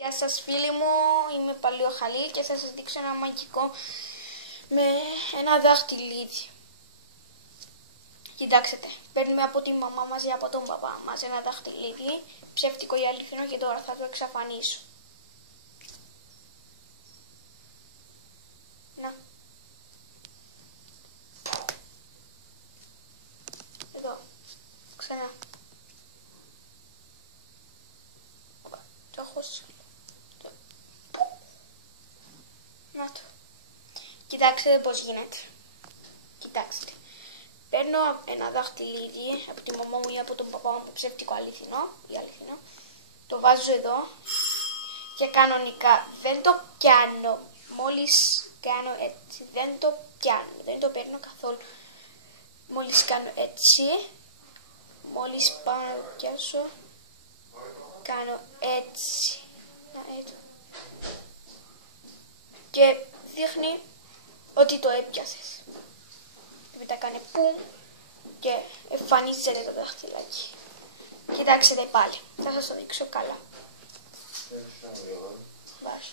Γεια σας φίλοι μου, είμαι πάλι ο Χαλίλ και θα σας δείξω ένα μαγικό με ένα δάχτυλίδι. Κοιτάξτε, παίρνουμε από τη μαμά μας ή από τον παπά μας ένα δάχτυλίδι, ψεύτικο ή αληθινό, και τώρα θα το εξαφανίσω. Να. Εδώ. Ξανά. Το έχω. Να το. Κοιτάξτε πώς γίνεται. Κοιτάξτε. Παίρνω ένα δαχτυλίδι από τη μαμά μου ή από τον παπά μου, το ψεύτικο ή αληθινό. Το βάζω εδώ και κανονικά δεν το πιάνω. Μόλις κάνω έτσι, δεν το πιάνω, δεν το παίρνω καθόλου. Μόλις κάνω έτσι, μόλις πάω να το πιάσω, κάνω έτσι. Και δείχνει ότι το έπιασες. Μετά κάνει πουμ και εμφανίζεται το δαχτυλάκι. Κοιτάξτε πάλι, θα σας το δείξω καλά. Βάζω.